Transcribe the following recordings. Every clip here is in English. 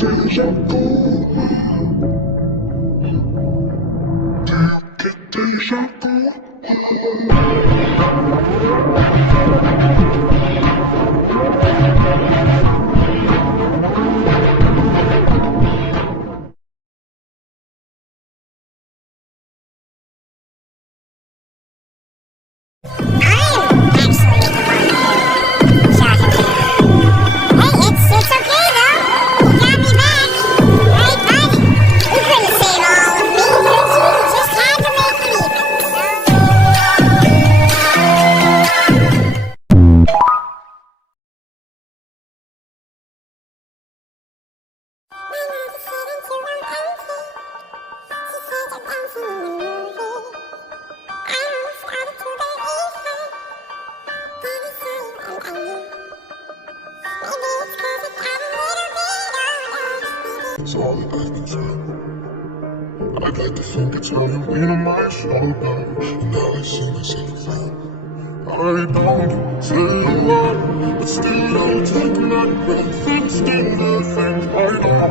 Deja vu. Deja vu. It's all that I can say. I'd like to think it's all you mean on my shoulder, and now I sing a secret. I don't say a lot, but still I'll take my breath and still the things I know.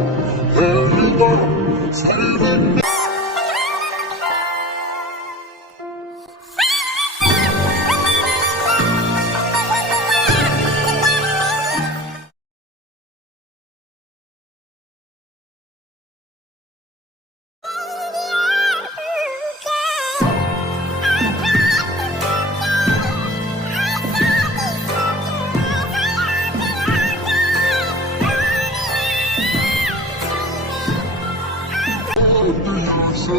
There you are, saving me. So